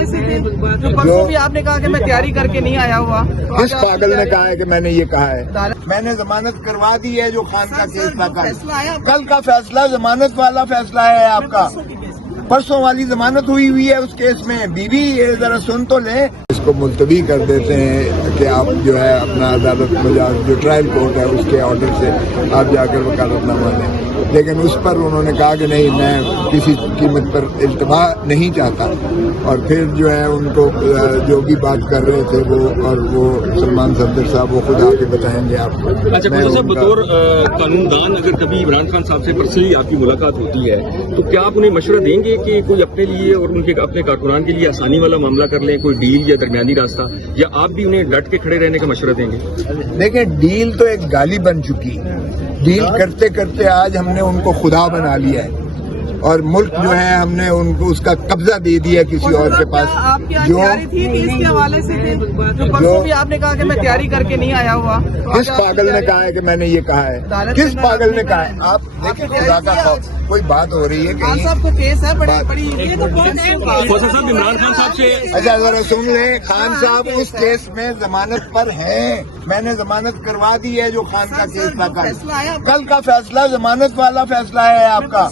वाले से थे जो परसों भी आपने कहा कि मैं तैयारी करके नहीं आया हुआ। किस पागल ने कहा है कि मैंने ये कहा है? मैंने जमानत करवा दी है। जो खान का केस था कल का फैसला जमानत वाला फैसला है आपका। परसों वाली जमानत हुई है उस केस में। बीबी ये जरा सुन तो ले। इसको मुलतवी कर देते हैं कि आप जो है अपना अदालत में जो ट्रायल कोर्ट है उसके ऑर्डर से आप जाकर वकालतनामा दें, लेकिन उस पर उन्होंने कहा कि नहीं, मैं किसी कीमत पर इल्तवा नहीं चाहता। और फिर जो है उनको जो भी बात कर रहे थे वो, और वो सलमान सफदर साहब वो खुद आके बताएंगे आपको। अच्छा साहब, बतौर कानूनदान अगर कभी इमरान खान साहब से पर्सनली आपकी मुलाकात होती है तो क्या आप उन्हें मशवरा देंगे कि कोई अपने लिए और उनके अपने कारकुनान के लिए आसानी वाला मामला कर लें, कोई डील या दरमियानी रास्ता, या आप भी उन्हें डट के खड़े रहने का मशवरा देंगे? देखिए, डील तो एक गाली बन चुकी है। डील करते करते आज हमने उनको खुदा बना लिया है और मुल्क जो है हमने उनको उसका कब्जा दे दिया किसी और के पास। आपकी तैयारी थी कि इसके हवाले से थे जो परसों भी आपने कहा कि मैं तैयारी करके नहीं आया हुआ। किस पागल ने कहा है कि मैंने ये कहा है? किस पागल ने कहा है? आप देखिए, खुदा का खौफ, कोई बात हो रही है खान साहब को केस है बड़ी ये तो बहुत साहब इमरान खान साहब से अच्छा जरा सुन ले। खान साहब उस केस में जमानत पर हैं। मैंने जमानत करवा दी है। जो खान का केस था कल का फैसला जमानत वाला फैसला है आपका।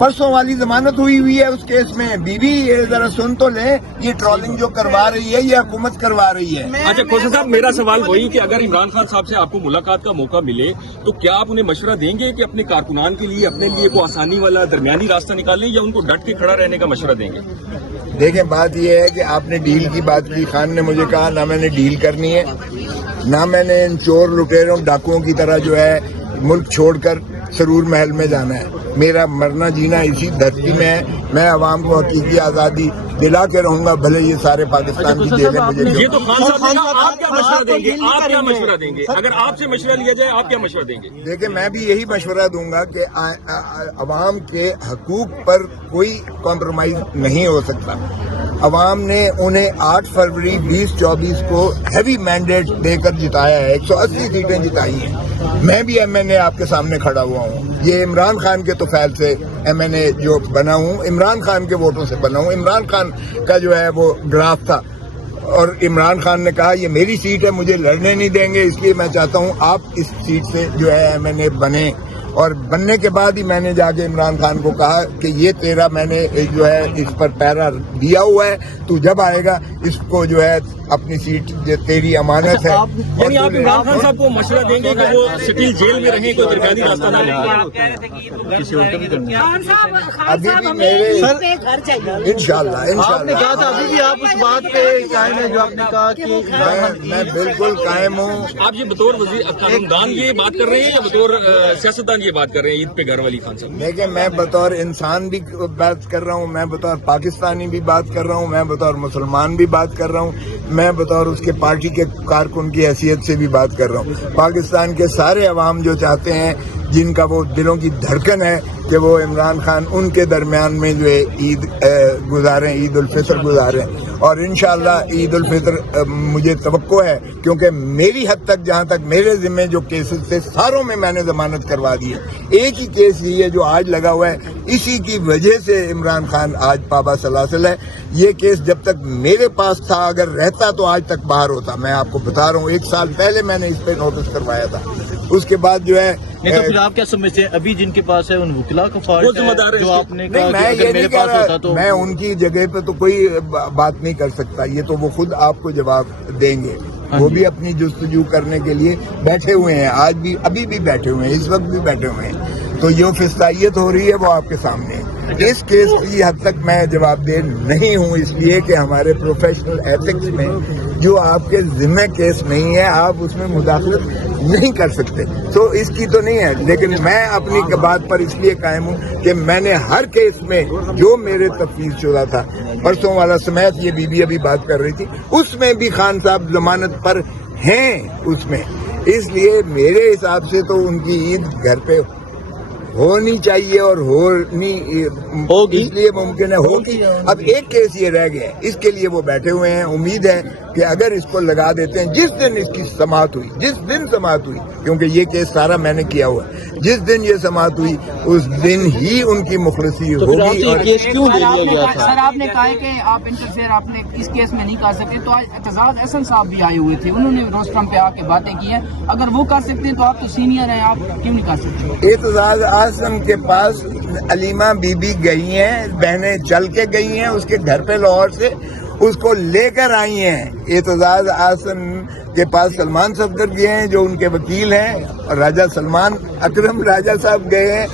परसों वाली जमानत हुई है उस केस में। बीबी ये जरा सुन तो ले। ये ट्रोलिंग जो करवा रही है ये हुकूमत करवा रही है। अच्छा खोसा साहब, मेरा सवाल वही कि अगर इमरान खान साहब से आपको मुलाकात का मौका मिले तो क्या आप उन्हें मशवरा देंगे कि अपने कारकुनान के लिए अपने लिए कोई आसानी वाला दरमियानी रास्ता निकालें, या उनको डट के खड़ा रहने का मशवरा देंगे? देखें, बात यह है कि आपने डील की बात की। खान ने मुझे कहा ना मैंने डील करनी है, ना मैंने इन चोर लुटेरों डाकुओं की तरह जो है मुल्क छोड़कर सरूर महल में जाना है। मेरा मरना जीना इसी धरती में है। मैं आवाम को हकीकी आज़ादी दिला के रहूंगा, भले ये सारे पाकिस्तान की जेलें मुझे। ये तो खान साहब आप क्या मशवरा देंगे? आप क्या मशवरा देंगे? अगर आपसे मशवरा लिया जाए आप क्या मशवरा देंगे? देखिए, मैं भी यही मशवरा दूंगा कि अवाम के हकूक पर कोई कॉम्प्रोमाइज नहीं हो सकता। अवाम ने उन्हें 8 फरवरी 2024 को हैवी मैंडेट देकर जिताया है। 180 सीटें जिताई हैं। मैं भी एमएनए आपके सामने खड़ा हुआ हूँ। ये इमरान खान के तो फैल से एमएनए जो बना हूँ, इमरान खान के वोटों से बना हूँ। इमरान खान का जो है वो ग्राफ था और इमरान खान ने कहा ये मेरी सीट है, मुझे लड़ने नहीं देंगे, इसलिए मैं चाहता हूँ आप इस सीट से जो है एमएनए बने। और बनने के बाद ही मैंने जाके इमरान खान को कहा कि ये तेरा मैंने जो है इस पर पैरा दिया हुआ है, तू जब आएगा इसको जो है अपनी सीट तेरी अमानत है। यानी आप इमरान खान साहब को मशवरा देंगे कि वो स्टिल जेल में रहें, कोई दरमियानी रास्ता ना लें? अभी भी मेरे इंशाल्लाह आपने कहा था, अभी भी आप उस बात पे कायम है जो आपने कहा कि मैं बिल्कुल कायम हूँ। आप ये बतौर कानूनदान ये बात कर रहे हैं या बतौर सियासतदान ये बात कर रहे हैं ईद पे घर वाली खान साहब? देखिए, मैं बतौर इंसान भी बात कर रहा हूँ, मैं बतौर पाकिस्तानी भी बात कर रहा हूँ, मैं बतौर मुसलमान भी बात कर रहा हूँ, मैं बतौर उसके पार्टी के कारकुन की हैसियत से भी बात कर रहा हूँ। पाकिस्तान के सारे अवाम जो चाहते हैं, जिनका वो दिलों की धड़कन है कि वो इमरान खान उनके दरमियान में जो है ईद गुजारें, ईद उल फितर गुजारें। और इंशाअल्लाह ईद उल फितर मुझे तवक्को है, क्योंकि मेरी हद तक जहाँ तक मेरे जिम्मे जो केसेस थे सारों में मैंने जमानत करवा दी है। एक ही केस ये है जो आज लगा हुआ है, इसी की वजह से इमरान खान आज पाबा सलासिल है। ये केस जब तक मेरे पास था, अगर रहता तो आज तक बाहर होता। मैं आपको बता रहा हूँ, 1 साल पहले मैंने इस पे नोटिस करवाया था। उसके बाद जो है नहीं, तो फिर आप क्या समझते हैं अभी जिनके पास है उन वकीला का फॉल्ट है जो आपने कहा नहीं, मैं कि ये मेरे नहीं कह पास होता रहा, तो मैं उनकी जगह पे तो कोई बात नहीं कर सकता। ये तो वो खुद आपको जवाब देंगे। वो भी अपनी जुस्तजू करने के लिए बैठे हुए हैं, आज भी अभी भी बैठे हुए हैं, इस वक्त भी बैठे हुए हैं। तो जो फिस्तायत हो रही है वो आपके सामने है। इस केस की हद तक मैं जवाबदेह नहीं हूँ, इसलिए कि हमारे प्रोफेशनल एथिक्स में जो आपके जिम्मे केस नहीं है आप उसमें मुदाखलत नहीं कर सकते। तो इसकी तो नहीं है, लेकिन मैं अपनी बात पर इसलिए कायम हूँ कि मैंने हर केस में जो मेरे तफ्तीश शुदा था, परसों वाला समेत ये बीबी अभी बात कर रही थी, उसमें भी खान साहब जमानत पर हैं उसमें। इसलिए मेरे हिसाब से तो उनकी ईद घर पे ہونی چاہیے اور ہونی ہوگی، اس لیے ممکن ہے ہوگی. اب ایک کیس یہ رہ گیا ہے، اس کے لیے وہ بیٹھے ہوئے ہیں. امید ہے کہ اگر اس کو لگا دیتے ہیں، جس دن اس کی سماعت ہوئی، کیونکہ یہ کیس سارا میں نے کیا ہوا ہے، جس دن یہ سماعت ہوئی اس دن ہی ان کی مخلصی ہوگی. اور کیس کیوں لے لیا گیا تھا؟ سر آپ نے کہا ہے کہ آپ انٹرفیئر آپ نے اس کیس میں نہیں کر سکتے، تو آج اعتزاز احسن صاحب بھی آئے ہوئے تھے، انہوں نے روسٹرم پہ آ کے باتیں کی ہیں. اگر وہ کر سکتے ہیں تو آپ تو سینئر ہیں، آپ کیوں نہیں کر سکتے؟ اعتزاز احسن کے پاس علیمہ بی بی گئی ہیں، بہنیں چل کے گئی ہیں اس کے گھر پہ لاہور سے، اس کو لے کر آئی ہیں. اعتزاز احسن کے پاس سلمان صفدر گئے ہیں جو ان کے وکیل ہیں، اور راجہ سلمان اکرم راجہ صاحب گئے ہیں،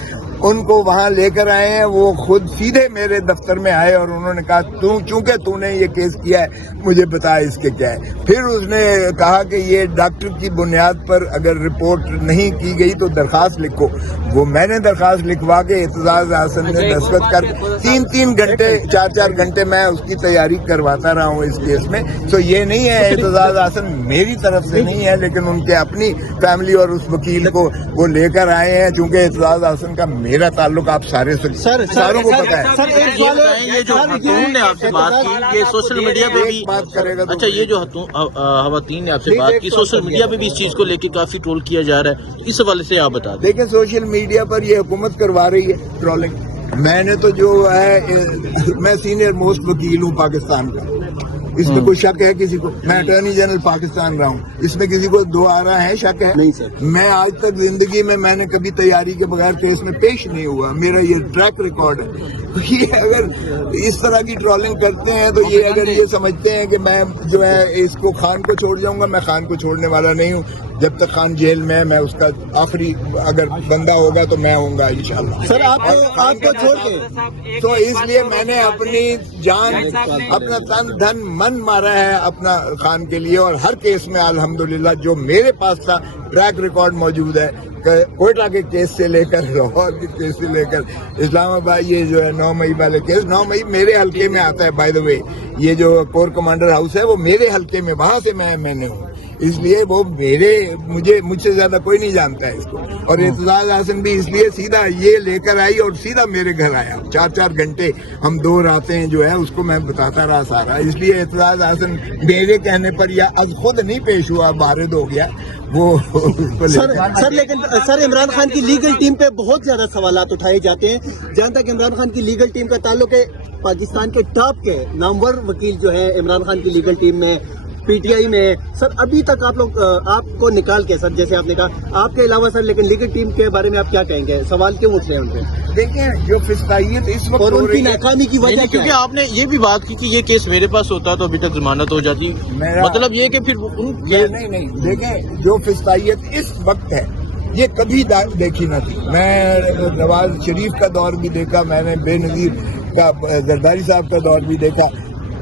ان کو وہاں لے کر آئے ہیں. وہ خود سیدھے میرے دفتر میں آئے اور انہوں نے کہا چونکہ تو نے یہ کیس کیا ہے مجھے بتا اس کے کیا ہے. پھر اس نے کہا کہ یہ ڈاکٹر کی بنیاد پر اگر رپورٹ نہیں کی گئی تو درخواست لکھو. وہ میں نے درخواست لکھوا کے اعتزاز احسن نے دستخط کر 3 گھنٹے 4 گھنٹے میں اس کی تیاری کرواتا رہا ہوں اس کیس میں. تو یہ نہیں ہے اعتزاز احسن میری طرف سے نہیں ہے، لیکن ان کے اپنی فیملی اور اس وکیل کو وہ لے کر آئے ہیں. چونکہ اعتزاز احسن کا میرا تعلق آپ ساروں کو پتا ہے. سر ایک سوال ہے، یہ جو خاتون نے آپ سے بات کی، یہ سوشل میڈیا پہ بھی بات کرے گا. اچھا، یہ جو خواتین نے آپ سے بات کی، سوشل میڈیا پہ بھی اس چیز کو لے کے کافی ٹرول کیا جا رہا ہے، اس حوالے سے آپ بتا دیں. دیکھیں سوشل میڈیا پر یہ حکومت کروا رہی ہے ٹرولنگ. میں نے تو جو ہے میں سینئر موسٹ وکیل ہوں پاکستان کا، اس میں کوئی شک ہے کسی کو؟ میں اٹارنی جنرل پاکستان رہا ہوں، اس میں کسی کو دو آ رہا ہے شک ہے؟ نہیں سر. میں آج تک زندگی میں نے کبھی تیاری کے بغیر کیس میں پیش نہیں ہوا، میرا یہ ٹریک ریکارڈ ہے. یہ اگر اس طرح کی ٹرولنگ کرتے ہیں تو یہ اگر یہ سمجھتے ہیں کہ میں جو ہے اس کو خان کو چھوڑ جاؤں گا، میں خان کو چھوڑنے والا نہیں ہوں. جب تک خان جیل میں میں اس کا آخری اگر بندہ ہوگا تو میں ہوں گا انشاءاللہ. سر آپ کو چھوڑ کے تو اس لیے میں نے اپنی جان، اپنا تن دھن من مارا ہے اپنا خان کے لیے. اور ہر کیس میں الحمدللہ جو میرے پاس تھا ٹریک ریکارڈ موجود ہے. کوئٹہ کے کیس سے لے کر لاہور کے کیس سے لے کر اسلام آباد، یہ جو ہے 9 مئی والے کیس، 9 مئی میرے حلقے میں آتا ہے. بائی دا وے یہ جو کور کمانڈر ہاؤس ہے وہ میرے حلقے میں، وہاں سے میں نے ہوں، اس لیے وہ مجھ سے زیادہ کوئی نہیں جانتا ہے اس کو. اور اعتزاز احسن بھی اس لیے سیدھا یہ لے کر آئی اور سیدھا میرے گھر آیا. 4 گھنٹے ہم 2 راتیں جو ہے اس کو میں بتاتا رہا سارا. اس لیے اعتزاز احسن میرے کہنے پر یا از خود نہیں پیش ہوا، بارد ہو گیا وہ. سر لیکن سر عمران خان کی لیگل ٹیم پہ بہت زیادہ سوالات اٹھائے جاتے ہیں. جہاں تک عمران خان کی لیگل ٹیم کا تعلق ہے، پاکستان کے ٹاپ کے نامور وکیل جو ہے عمران خان کی لیگل ٹیم میں پی ٹی آئی میں. سر ابھی تک آپ کو نکال کے، سر جیسے آپ نے کہا آپ کے علاوہ سر، لیکن لیگل ٹیم کے بارے میں آپ کیا کہیں گے؟ سوال کیوں اٹھ رہے ہیں ان سے؟ دیکھیں جو فسطائیت اس وقت اور ان ہو کی رہی ہے، ناکامی کی وجہ کیا کیونکہ ہے؟ آپ نے یہ بھی بات کی کہ یہ کیس میرے پاس ہوتا تو ابھی تک ضمانت ہو جاتی، مطلب یہ کہ پھر نہیں دیکھیں جو فسطائیت اس وقت ہے یہ کبھی دیکھی نہ تھی. میں نواز شریف کا دور بھی دیکھا، میں نے بے نظیر کا زرداری صاحب کا دور بھی دیکھا،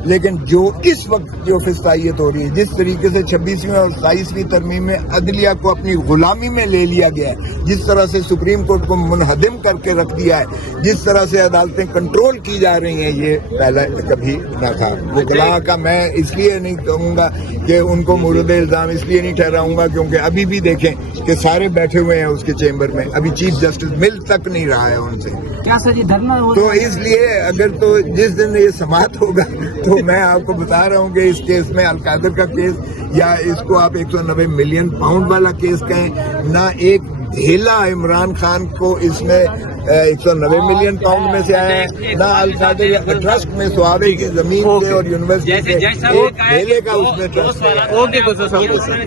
لیکن جو اس وقت جو فسطائیت ہو رہی ہے، جس طریقے سے 26ویں اور 27ویں ترمیم میں عدلیہ کو اپنی غلامی میں لے لیا گیا ہے، جس طرح سے سپریم کورٹ کو منہدم کر کے رکھ دیا ہے، جس طرح سے عدالتیں کنٹرول کی جا رہی ہیں، یہ پہلے کبھی نہ تھا. وکلاء کا میں اس لیے نہیں کہوں گا کہ ان کو مورد الزام اس لیے نہیں ٹھہراؤں گا کیونکہ ابھی بھی دیکھیں کہ سارے بیٹھے ہوئے ہیں اس کے چیمبر میں، ابھی چیف جسٹس مل تک نہیں رہا ہے ان سے. کیا سر یہ دھرنا ہو؟ تو اس لیے اگر تو جس دن یہ سماعت ہوگا تو میں آپ کو بتا رہا ہوں کہ اس کیس میں القادر کا کیس، یا اس کو آپ 190 ملین پاؤنڈ والا کیس کہیں، نہ ایک ڈھیلا عمران خان کو اس میں 190 ملین پاؤنڈ میں سے آیا ہے، نہ القادر یا ٹرسٹ میں سوابے کی زمین کے اور یونیورسٹی کے ایک ڈھیلے کا اس میں ٹرسٹ ہے.